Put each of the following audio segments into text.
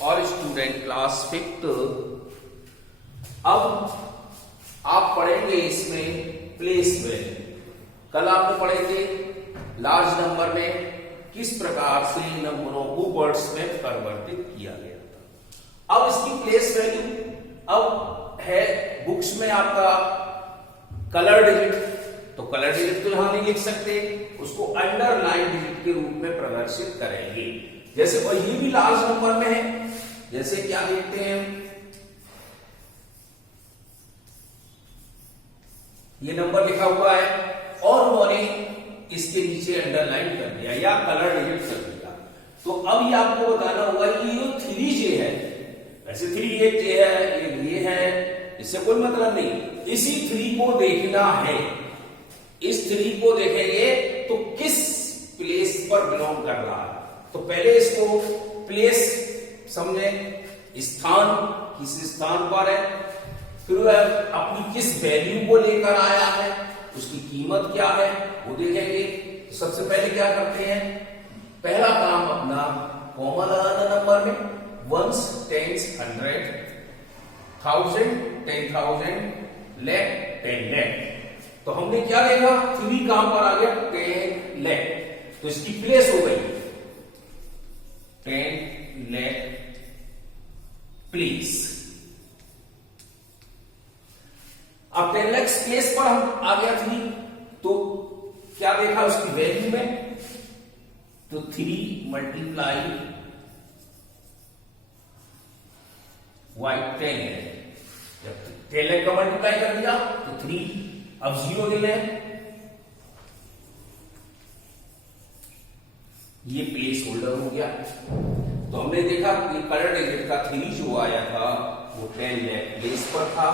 और student class fifth. अब आप पढ़ेंगे इसमें प्लेस वैल्यू। कल आपने पढ़े थे लार्ज नंबर में किस प्रकार से नंबरों को वर्ड्स में परिवर्तित किया गया था। अब इसकी प्लेस वैल्यू अब है बुक्स में आपका कलर डिजिट, तो कलर डिजिट तो यहां नहीं लिख सकते, उसको अंडरलाइन डिजिट के रूप में प्रदर्शित करेंगे। जैसे और ये भी लार्ज नंबर में है, जैसे क्या देखते हैं, ये नंबर लिखा हुआ है और उन्होंने इसके नीचे अंडरलाइन कर दिया या कलर डिजिट कर दिया। तो अब ये आपको बताना होगा कि ये 3J है, वैसे 3 एक J है, ये है, इससे कोई मतलब नहीं। इसी 3 को देखना है, इस 3 को देखेंगे तो किस प्लेस पर बिलोंग कर रहा है। तो पहले इसको प्लेस समझे, स्थान, किस स्थान पर है, फिर वह अपनी किस वैल्यू को लेकर आया है, उसकी कीमत क्या है वो देखेंगे। तो सबसे पहले क्या करते हैं, पहला काम अपना कॉमन लगाना नंबर में, वंस, टेंस, 100, 1000, 10,000, लाख, 10 लाख। तो हमने क्या देखा, 3 काम पर आ गया 10 लाख, तो इसकी प्लेस हो गई 10 लाख प्लेस। अब 10 लाख प्लेस पर हम आ गया 3, तो क्या देखा उसकी वैल्यू में, तो 3 मल्टीप्लाई वाई 10 है। जब 10 लाख का मल्टीप्लाई कर दिया तो 3, अब 0 ले लें, ये प्लेस होल्डर हो गया। तो हमने देखा कि कलर डिजिट का 3 जो आया था वो 10 लाख प्लेस पर था,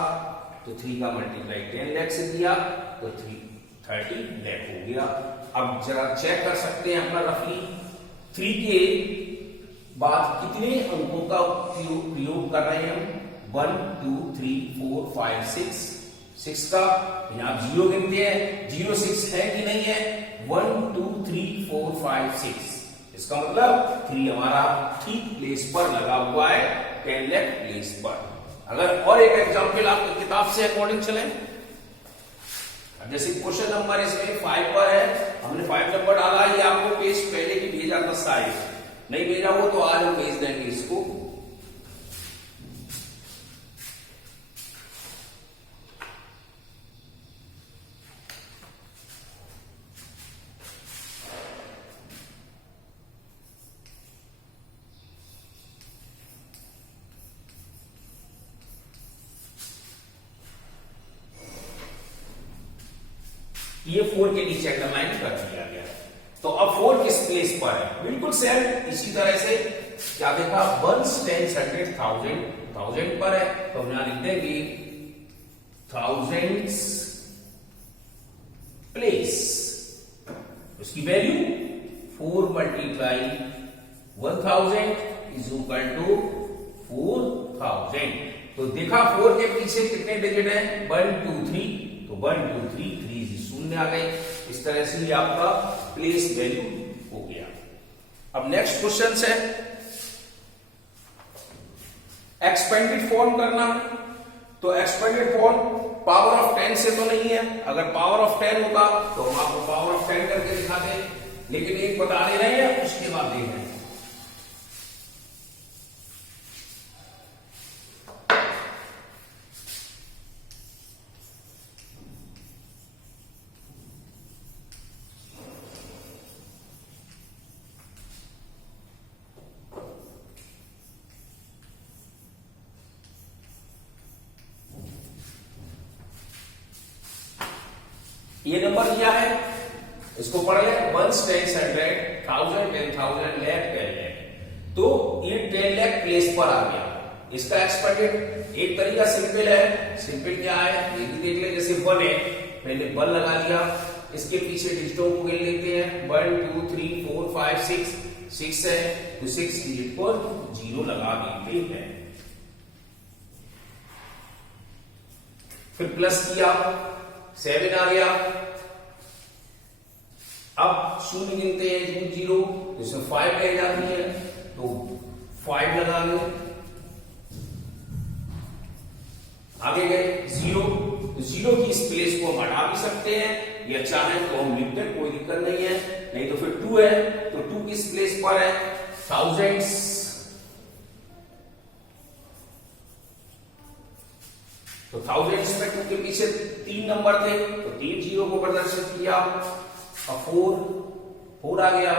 तो 3 का मल्टीप्लाई 10 लाख से दिया तो 30 लाख हो गया। अब जरा चेक कर सकते हैं अपना रफली, 3 के बाद कितने अंकों का प्रयोग कर रहे हैं हम, 1 2 3 4 5 6 का यहां 0 गिनते हैं, 0 6 है कि नहीं है, 1 2 3 4 5 6, इसका मतलब 3 हमारा ठीक प्लेस पर लगा हुआ है, 10 लाख प्लेस पर। अगर और एक एग्जांपल आपको किताब से अकॉर्डिंग चले, जैसे क्वेश्चन नंबर इसमें 5 पर है, हमने 5 नंबर डाला, ये आपको पेज पहले की भेजा था साइज, नहीं भेजा हो तो आज हम भेज देंगे इसको। ये 4 के नीचे अंडरलाइन कर दिया गया। तो अब 4 किस प्लेस पर है, बिल्कुल सेम इसी तरह से क्या देखा, 1 10 100 1000 पर है, तो हम यहां लिख देंगे थाउजेंड्स प्लेस, उसकी value 4 multiply 1000 is equal to 4000। तो देखा 4 के पीछे कितने डिजिट है, 1 2 3, तो 1 2 3 शून्य आ गए। इस तरह से ये आपका प्लेस वैल्यू हो गया। अब नेक्स्ट क्वेश्चन है एक्सपेंडेड फॉर्म करना। तो एक्सपेंडेड फॉर्म पावर ऑफ 10 से तो नहीं है, अगर पावर ऑफ 10 होता तो हम आपको पावर ऑफ 10 करके दिखाते, लेकिन एक बता दे रहे हैं उसके बाद देख रहे हैं। ये नंबर दिया है, इसको पढ़ ले, 1 10 100 1000 10,000 लाख 10 लाख। तो ये 10 लाख प्लेस पर आ गया। इसका एक्सपेक्टेड एक तरीका सिंपल है, सिंपल क्या है ये भी देख ले। जैसे 1 है, मैंने 1 लगा लिया, इसके पीछे डिजिटों को गिन लेते हैं, 1 2 3 4 5 6 है, तो 6 डिजिट पर 0 लगा देते हैं। फिर प्लस किया, 7 आ गया, अब शून्य गिनते हैं 0, इसमें 5 रह जाती है, तो 5 लगा लो, आगे गए 0, तो 0 की इस प्लेस को हम हटा भी सकते हैं, या चाहे तो हम लिख दें, कोई दिक्कत नहीं है। नहीं तो फिर 2 है, तो 2 किस प्लेस पर है, थाउजेंड्स, तो थाउजेंड्स में 2 के पीछे 3 नंबर थे, तो 3 जीरो को प्रदर्शित किया, और 4 आ गया,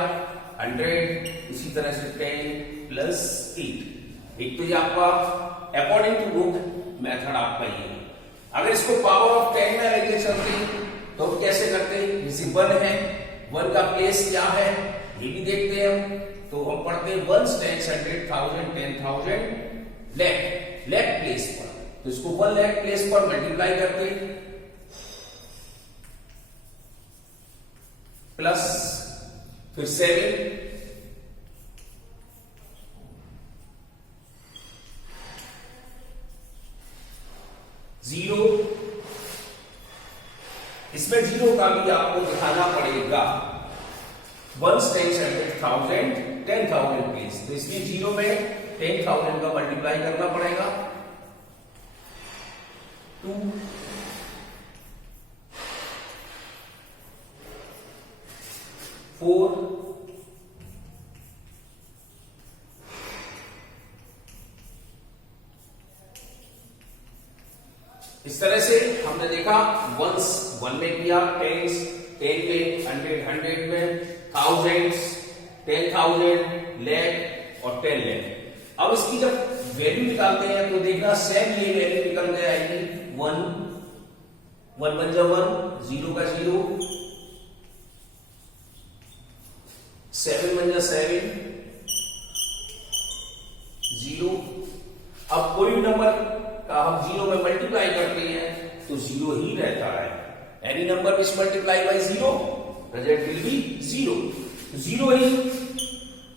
100, इसी तरह से 10 प्लस 8। एक तो ये आपका अकॉर्डिंग टू बुक मेथड आपका ये। अगर इसको पावर ऑफ 10 में लेके चलते हैं तो हम कैसे करते हैं, जैसे 1 है, 1 का प्लेस क्या है ये भी देखते हैं हम, तो हम पढ़ते हैं 1 10 100 1000 10,000 लाख प्लेस पर, तो इसको 1 लाख प्लेस पर मल्टीप्लाई करते हैं, प्लस फिर 7, जीरो, इसमें 0 का भी आपको दिखाना पड़ेगा, 1 10 100 1000 10,000 प्लेस, तो इसलिए 0 में 10,000 का मल्टीप्लाई करना पड़ेगा, 2, 4, इस तरह से हमने देखा 1s 1 में किया, 10s 10 में, 100 में, thousands 10,000 लाख और 10 लाख। अब इसकी जब वैल्यू निकालते हैं तो देखना सेम ये वैल्यू निकल के आएगी, 1 1 1 जा 1, 0 का 0, 7 1 जा 7, 0। अब कोई नंबर का हम 0 में मल्टीप्लाई करते हैं तो 0 ही रहता है, any number which multiply by 0 result will be 0, 0 he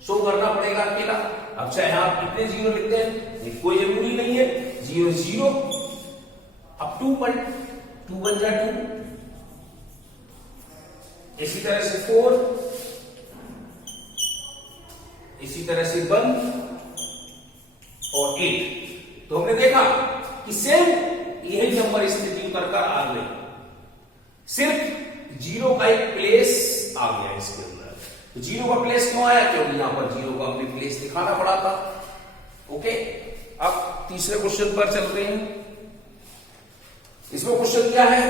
show करना पड़ेगा अकेला। अब चाहे आप कितने 0 लिखते हैं कोई जरूरी नहीं है, 0 0। अब 2 1 जा 2, इसी तरह से 4, इसी तरह से 1 और 8। तो हमने देखा कि सेम यही नंबर स्थिति उतर कर आ गए, सिर्फ 0 का एक प्लेस आ गया इसके अंदर। तो 0 का प्लेस क्यों आया, क्योंकि यहां पर 0 का अपनी प्लेस दिखाना पड़ा था। ओके, अब तीसरे क्वेश्चन पर चलते हैं। इसमें क्वेश्चन क्या है,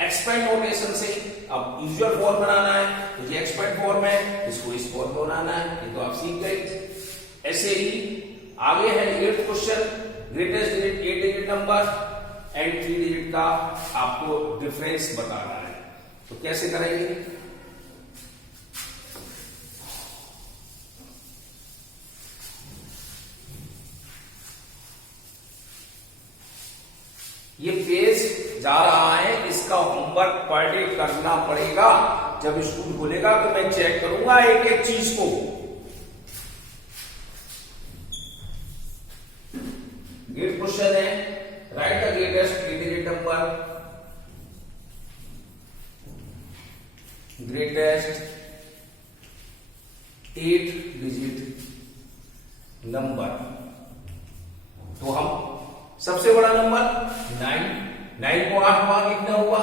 एक्सपेंड नोटेशन से अब यूजुअल फॉर्म बनाना है, तो ये एक्सपेंड फॉर्म है, इसको इस फॉर्म में बनाना है, ये तो आप सीख गए। ऐसे ही आगे है 8th question, greatest digit 8 digit number and 3 digit का आपको डिफरेंस बताना है, तो कैसे करेंगे। ये पेज जा रहा है, इसका होमवर्क पर डे करना पड़ेगा। जब स्कूल खुलेगा तो मैं चेक करूंगा एक एक चीज को। ग्रेट क्वेश्चन है, right the greatest 3 digit number, greatest 8 digit number. तो हम सबसे बड़ा नंबर 9 को 8 भाग कितना हुआ,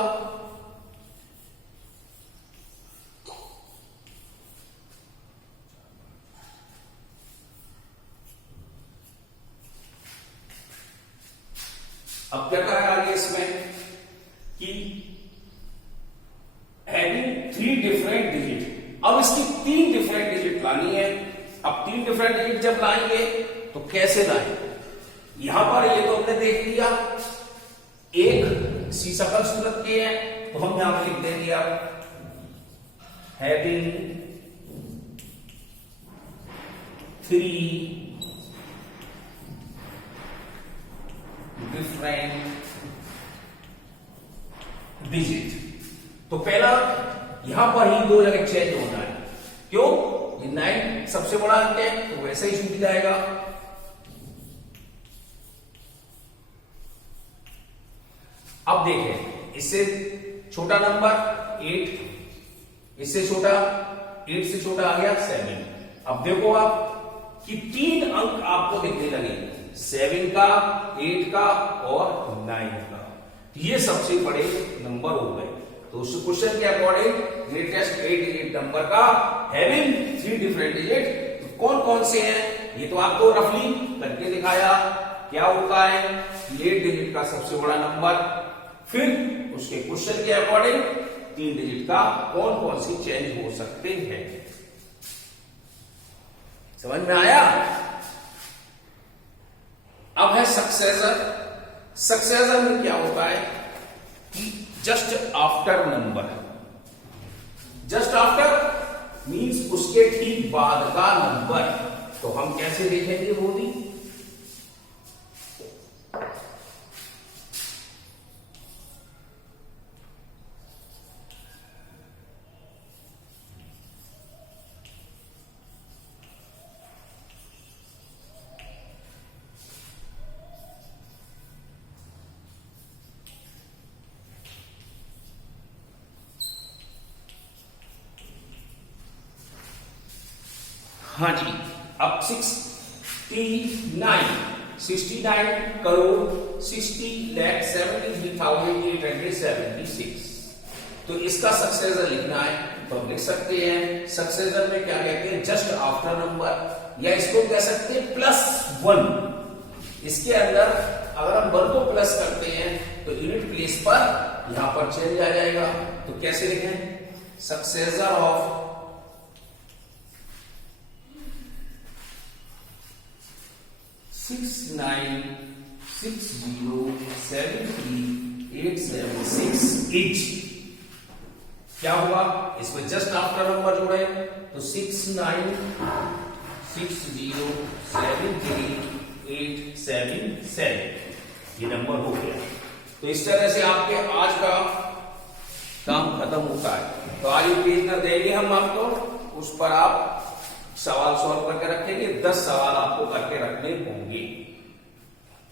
अब क्या कहा आगे इसमें कि हैविंग 3 डिफरेंट डिजिट, अब इसकी 3 डिफरेंट डिजिट लानी है। अब 3 डिफरेंट डिजिट जब लाएंगे तो कैसे लाएंगे, यहां पर ये तो हमने देख लिया, एक सी सकल सूरत के हैं, तो हम यहां पर लिख देंगे आप हैविंग 3 डिफरेंट डिजिट। तो पहला यहां पर ही 2 जगह चेंज होना है, क्यों, ये 9 सबसे बड़ा अंक है तो वैसे ही छूट जाएगा। अब देखें, इससे छोटा नंबर 8, इससे छोटा 8 से छोटा आ गया 7। अब देखो आप कि 3 अंक आपको दिखने लगे, 7 का, 8 का और 9 का। ये सबसे बड़े नंबर हो गए। तो उस क्वेश्चन के अकॉर्डिंग ग्रेटेस्ट 8 डिजिट नंबर का हैविंग 3 डिफरेंट डिजिट, तो कौन कौन से हैं ये तो आपको रफली करके दिखाया। क्या होता है 8 डिजिट का सबसे बड़ा नंबर, फिर उसके क्वेश्चन के अकॉर्डिंग 3 डिजिट का कौन कौन सी चेंज हो सकते हैं। समझ में आया? अब है सक्सेसर। सक्सेसर में क्या होता है कि just after number, just after means उसके ठीक बाद का नंबर। तो हम कैसे देखेंगे वो भी, हाँ जी। अब 69 करोड़ 60,73,876, तो इसका सक्सेसर लिखना है तो हम लिख सकते हैं। सक्सेसर में क्या कहते हैं, जस्ट आफ्टर नंबर, या इसको कह सकते हैं +1। इसके अंदर अगर हम 1 को प्लस करते हैं तो यूनिट प्लेस पर यहां पर चेंज आ जाएगा। तो कैसे लिखें, सक्सेसर ऑफ 69,60,73,876 इच। क्या हुआ, इसमें जस्ट आफ्टर नंबर जोड़े तो 69,60,73,877 ये नंबर हो गया। तो इस तरह से आपके आज का काम खत्म होता है। तो आज ये पेज कर देंगे हम आपको, उस पर आप सवाल सॉल्व करके रखेंगे। 10 सवाल आपको करके रखने होंगे।